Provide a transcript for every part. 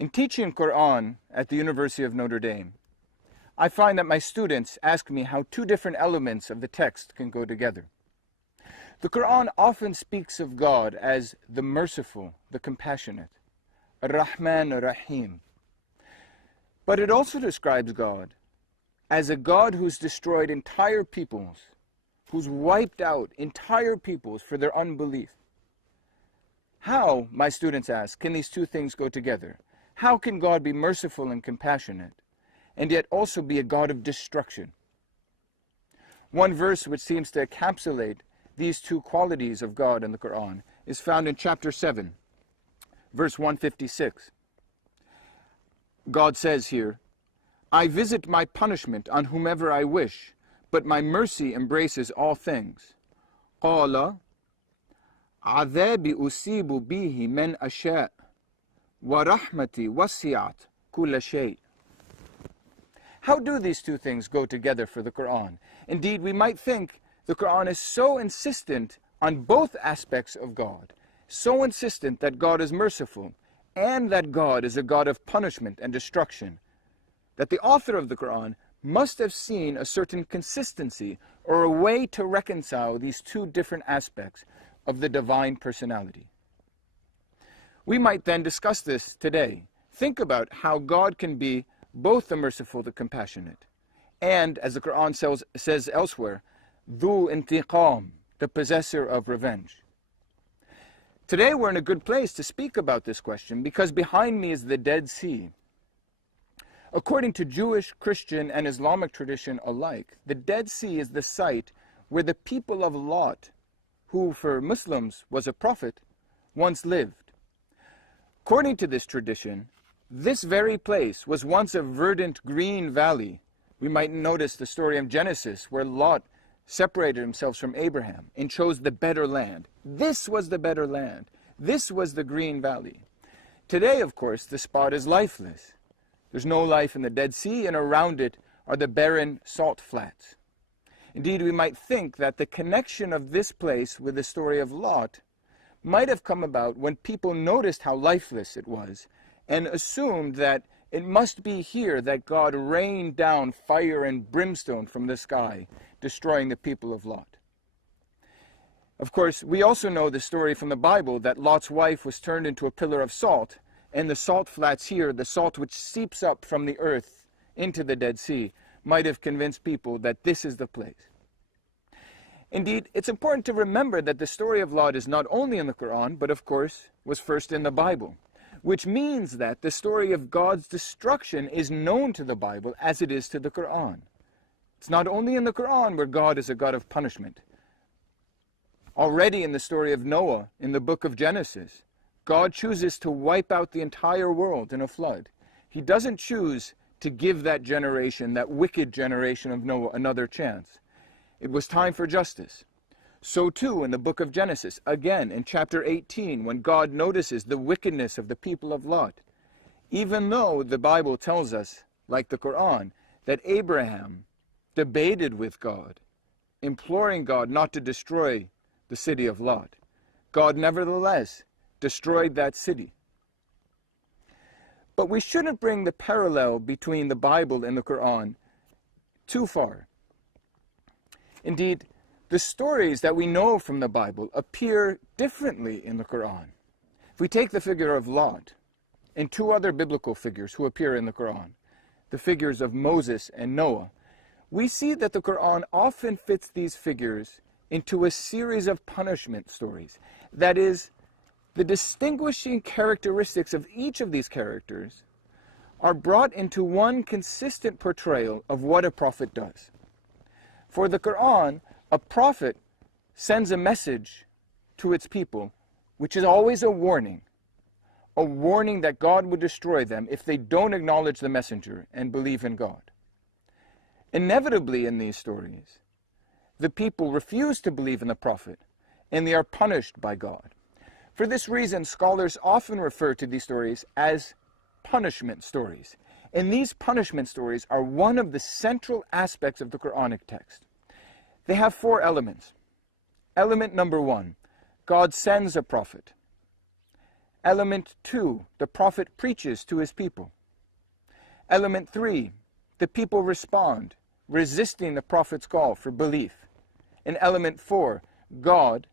In teaching Quran at the University of Notre Dame, I find that my students ask me how two different elements of the text can go together. The Quran often speaks of God as the merciful, the compassionate, Ar-Rahman Ar-Rahim. But it also describes God as a God who's destroyed entire peoples, who's wiped out entire peoples for their unbelief. How, my students ask, can these two things go together? How can God be merciful and compassionate, and yet also be a God of destruction? One verse which seems to encapsulate these two qualities of God in the Quran is found in chapter 7, verse 156. God says here, "I visit my punishment on whomever I wish, but my mercy embraces all things." قَالَ عَذَابِ أُصِيبُ بِهِ مَنْ أَشَاءُ وَرَحْمَتِي وَسِعَتْ كُلَّ شَيْءٍ. How do these two things go together for the Quran? Indeed, we might think the Quran is so insistent on both aspects of God, so insistent that God is merciful and that God is a God of punishment and destruction, that the author of the Quran must have seen a certain consistency or a way to reconcile these two different aspects of the divine personality. We might then discuss this today. Think about how God can be both the merciful, the compassionate, and, as the Quran says elsewhere, Dhu Intiqam, the possessor of revenge. Today we're in a good place to speak about this question because behind me is the Dead Sea. According to Jewish, Christian, and Islamic tradition alike, the Dead Sea is the site where the people of Lot, who for Muslims was a prophet, once lived. According to this tradition, this very place was once a verdant green valley. We might notice the story of Genesis, where Lot separated himself from Abraham and chose the better land. This was the better land. This was the green valley. Today, of course, the spot is lifeless. There's no life in the Dead Sea, and around it are the barren salt flats. Indeed, we might think that the connection of this place with the story of Lot might have come about when people noticed how lifeless it was and assumed that it must be here that God rained down fire and brimstone from the sky, destroying the people of Lot. Of course, we also know the story from the Bible that Lot's wife was turned into a pillar of salt, and the salt flats here, the salt which seeps up from the earth into the Dead Sea, might have convinced people that this is the place. Indeed, it's important to remember that the story of Lot is not only in the Quran, but of course was first in the Bible, which means that the story of God's destruction is known to the Bible as it is to the Quran. It's not only in the Quran where God is a God of punishment. Already in the story of Noah, in the book of Genesis, God chooses to wipe out the entire world in a flood. He doesn't choose to give that generation, that wicked generation of Noah, another chance. It was time for justice. So too in the book of Genesis, again in chapter 18, when God notices the wickedness of the people of Lot. Even though the Bible tells us, like the Quran, that Abraham debated with God, imploring God not to destroy the city of Lot, God nevertheless destroyed that city. But we shouldn't bring the parallel between the Bible and the Quran too far. Indeed, the stories that we know from the Bible appear differently in the Quran. If we take the figure of Lot and two other biblical figures who appear in the Quran, the figures of Moses and Noah, we see that the Quran often fits these figures into a series of punishment stories. That is, the distinguishing characteristics of each of these characters are brought into one consistent portrayal of what a prophet does. For the Quran, a prophet sends a message to its people, which is always a warning that God would destroy them if they don't acknowledge the messenger and believe in God. Inevitably in these stories, the people refuse to believe in the prophet, and they are punished by God. For this reason, scholars often refer to these stories as punishment stories. And these punishment stories are one of the central aspects of the Quranic text. They have four elements. Element number one, God sends a prophet. Element 2, the prophet preaches to his people. Element 3, the people respond, resisting the prophet's call for belief. And element 4, God,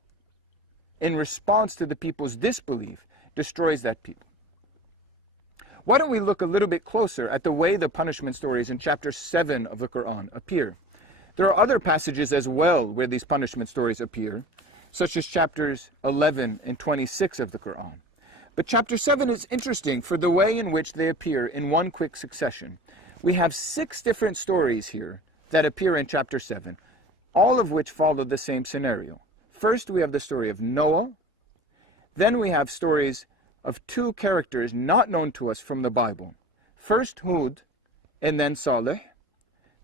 in response to the people's disbelief, destroys that people. Why don't we look a little bit closer at the way the punishment stories in chapter 7 of the Quran appear? There are other passages as well where these punishment stories appear, such as chapters 11 and 26 of the Quran. But chapter 7 is interesting for the way in which they appear in one quick succession. We have 6 different stories here that appear in chapter 7, all of which follow the same scenario. First, we have the story of Noah. Then we have stories of 2 characters not known to us from the Bible. First Hud, and then Saleh.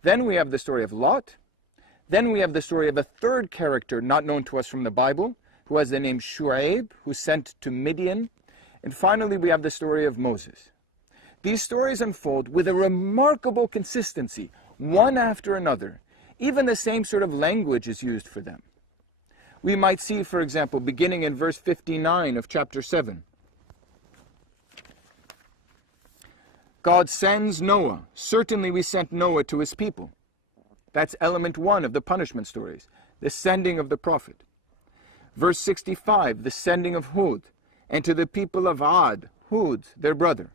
Then we have the story of Lot. Then we have the story of a 3rd character not known to us from the Bible, who has the name Shu'aib, who's sent to Midian. And finally, we have the story of Moses. These stories unfold with a remarkable consistency, one after another. Even the same sort of language is used for them. We might see, for example, beginning in verse 59 of chapter 7. God sends Noah. Certainly we sent Noah to his people. That's element 1 of the punishment stories, the sending of the prophet. Verse 65, the sending of Hud, and to the people of Ad, Hud, their brother,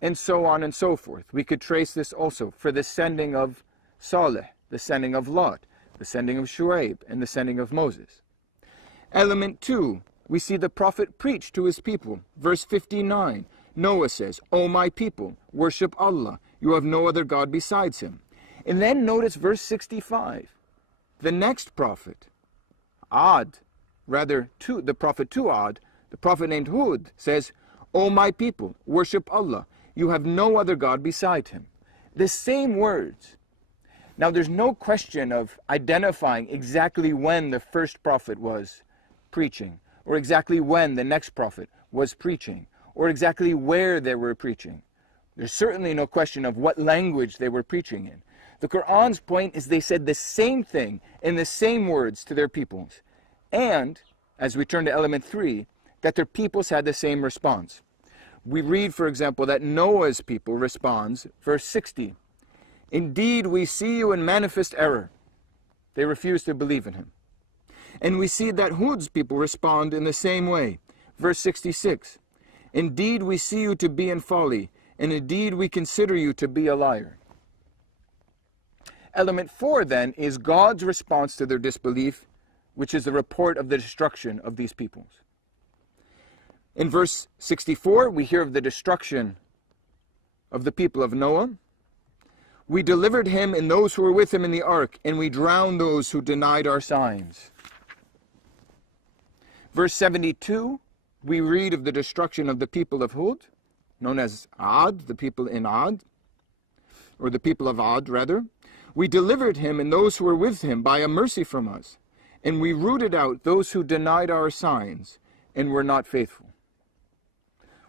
and so on and so forth. We could trace this also for the sending of Saleh, the sending of Lot, the sending of Shu'aib, and the sending of Moses. Element 2, we see the prophet preach to his people. Verse 59, Noah says, O my people, worship Allah. You have no other God besides him. And then notice verse 65. The next prophet, the prophet to Ad, the prophet named Hud, says, O my people, worship Allah. You have no other God beside him. The same words. Now there's no question of identifying exactly when the first prophet was preaching, or exactly when the next prophet was preaching, or exactly where they were preaching. There's certainly no question of what language they were preaching in. The Quran's point is they said the same thing in the same words to their peoples. And, as we turn to element 3, that their peoples had the same response. We read, for example, that Noah's people responds, verse 60, Indeed, we see you in manifest error. They refuse to believe in him. And we see that Hud's people respond in the same way. Verse 66, Indeed, we see you to be in folly, and indeed we consider you to be a liar. Element 4, then, is God's response to their disbelief, which is the report of the destruction of these peoples. In verse 64, we hear of the destruction of the people of Noah. We delivered him and those who were with him in the ark, and we drowned those who denied our signs. Verse 72, we read of the destruction of the people of Hud, known as Ad, the people in Ad, or the people of Ad, rather. We delivered him and those who were with him by a mercy from us, and we rooted out those who denied our signs and were not faithful.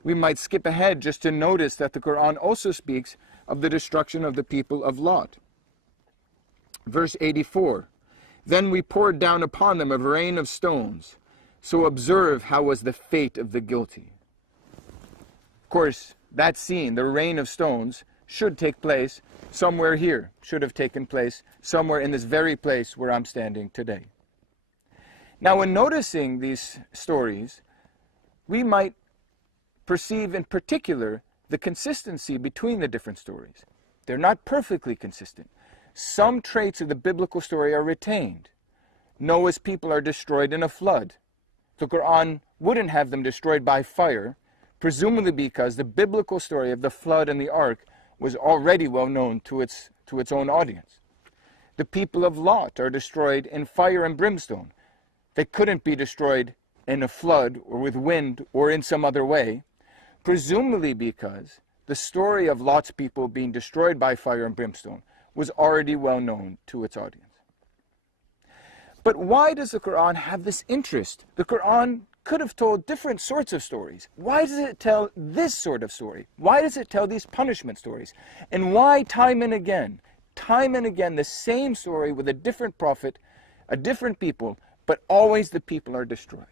We might skip ahead just to notice that the Quran also speaks of the destruction of the people of Lot. Verse 84, Then we poured down upon them a rain of stones. So observe how was the fate of the guilty. Of course, that scene, the rain of stones, should take place somewhere here, should have taken place somewhere in this very place where I'm standing today. Now, when noticing these stories, we might perceive in particular the consistency between the different stories. They're not perfectly consistent. Some traits of the biblical story are retained. Noah's people are destroyed in a flood. The Quran wouldn't have them destroyed by fire, presumably because the biblical story of the flood and the ark was already well known to its own audience. The people of Lot are destroyed in fire and brimstone. They couldn't be destroyed in a flood or with wind or in some other way, presumably because the story of Lot's people being destroyed by fire and brimstone was already well known to its audience. But why does the Quran have this interest? The Quran could have told different sorts of stories. Why does it tell this sort of story? Why does it tell these punishment stories? And why time and again, the same story with a different prophet, a different people, but always the people are destroyed?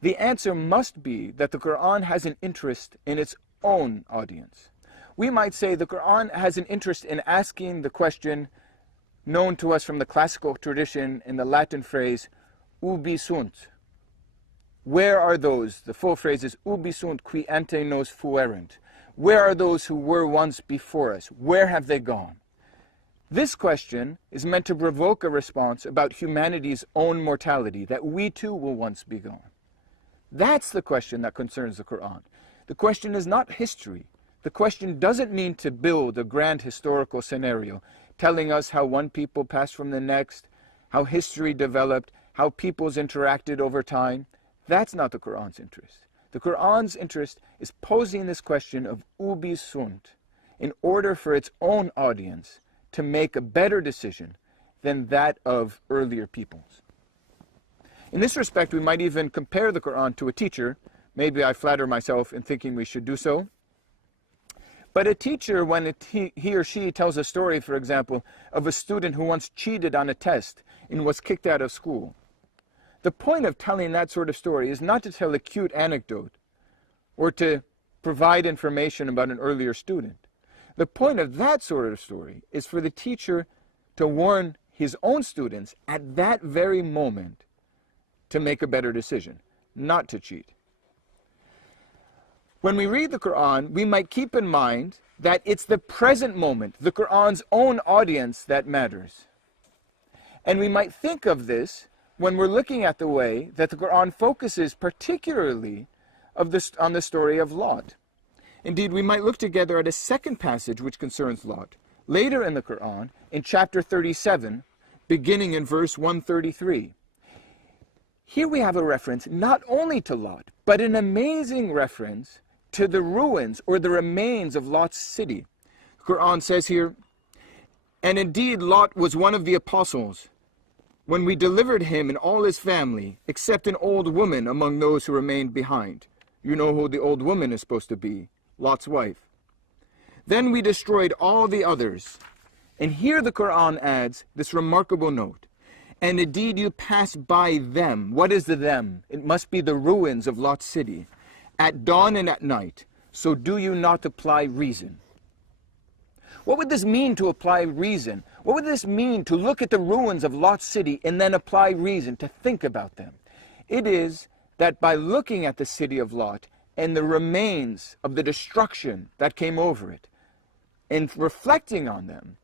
The answer must be that the Quran has an interest in its own audience. We might say the Quran has an interest in asking the question known to us from the classical tradition in the Latin phrase, ubi sunt? Where are those? The full phrase is, ubi sunt qui ante nos fuerunt? Where are those who were once before us? Where have they gone? This question is meant to provoke a response about humanity's own mortality, that we too will once be gone. That's the question that concerns the Quran. The question is not history. The question doesn't mean to build a grand historical scenario, telling us how one people passed from the next, how history developed, how peoples interacted over time. That's not the Quran's interest. The Quran's interest is posing this question of ubi sunt in order for its own audience to make a better decision than that of earlier peoples. In this respect, we might even compare the Quran to a teacher. Maybe I flatter myself in thinking we should do so. But a teacher, when he or she tells a story, for example, of a student who once cheated on a test and was kicked out of school, the point of telling that sort of story is not to tell a cute anecdote or to provide information about an earlier student. The point of that sort of story is for the teacher to warn his own students at that very moment to make a better decision, not to cheat. When we read the Quran, we might keep in mind that it's the present moment, the Quran's own audience, that matters. And we might think of this when we're looking at the way that the Quran focuses particularly on the story of Lot. Indeed, we might look together at a second passage which concerns Lot, later in the Quran, in chapter 37, beginning in verse 133. Here we have a reference not only to Lot, but an amazing reference to the ruins or the remains of Lot's city. The Quran says here, "And indeed Lot was one of the apostles, when we delivered him and all his family, except an old woman among those who remained behind." You know who the old woman is supposed to be, Lot's wife. "Then we destroyed all the others." And here the Quran adds this remarkable note, "And indeed you pass by them." What is the them? It must be the ruins of Lot's city. "At dawn and at night, so do you not apply reason." What would this mean, to apply reason? What would this mean, to look at the ruins of Lot's city and then apply reason, to think about them? It is that by looking at the city of Lot and the remains of the destruction that came over it, and reflecting on them,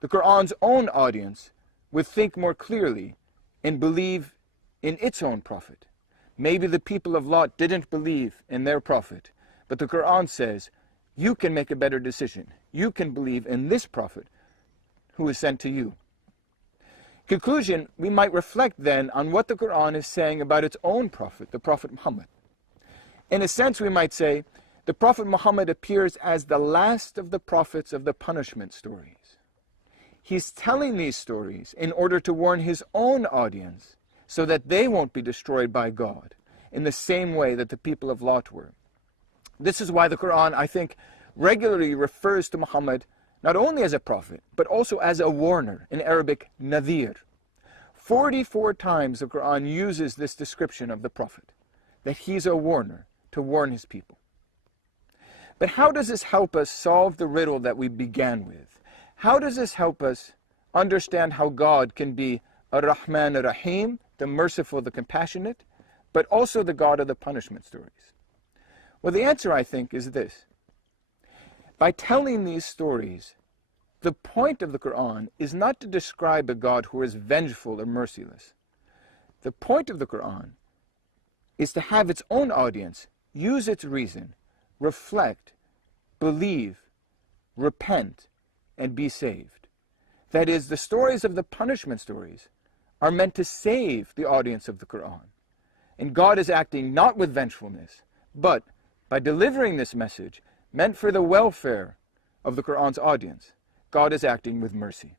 the Quran's own audience would think more clearly and believe in its own prophet. Maybe the people of Lot didn't believe in their prophet, but the Quran says, you can make a better decision. You can believe in this prophet who is sent to you. Conclusion, we might reflect then on what the Quran is saying about its own prophet, the Prophet Muhammad. In a sense, we might say, the Prophet Muhammad appears as the last of the prophets of the punishment stories. He's telling these stories in order to warn his own audience so that they won't be destroyed by God in the same way that the people of Lot were. This is why the Quran, I think, regularly refers to Muhammad not only as a prophet, but also as a warner, in Arabic, Nadir. 44 times the Quran uses this description of the prophet, that he's a warner, to warn his people. But how does this help us solve the riddle that we began with? How does this help us understand how God can be Ar-Rahman Ar-Rahim, the merciful, the compassionate, but also the God of the punishment stories? Well, the answer, I think, is this. By telling these stories, the point of the Quran is not to describe a God who is vengeful or merciless. The point of the Quran is to have its own audience use its reason, reflect, believe, repent, and be saved. That is, the stories of the punishment stories are meant to save the audience of the Quran. And God is acting not with vengefulness, but by delivering this message meant for the welfare of the Quran's audience, God is acting with mercy.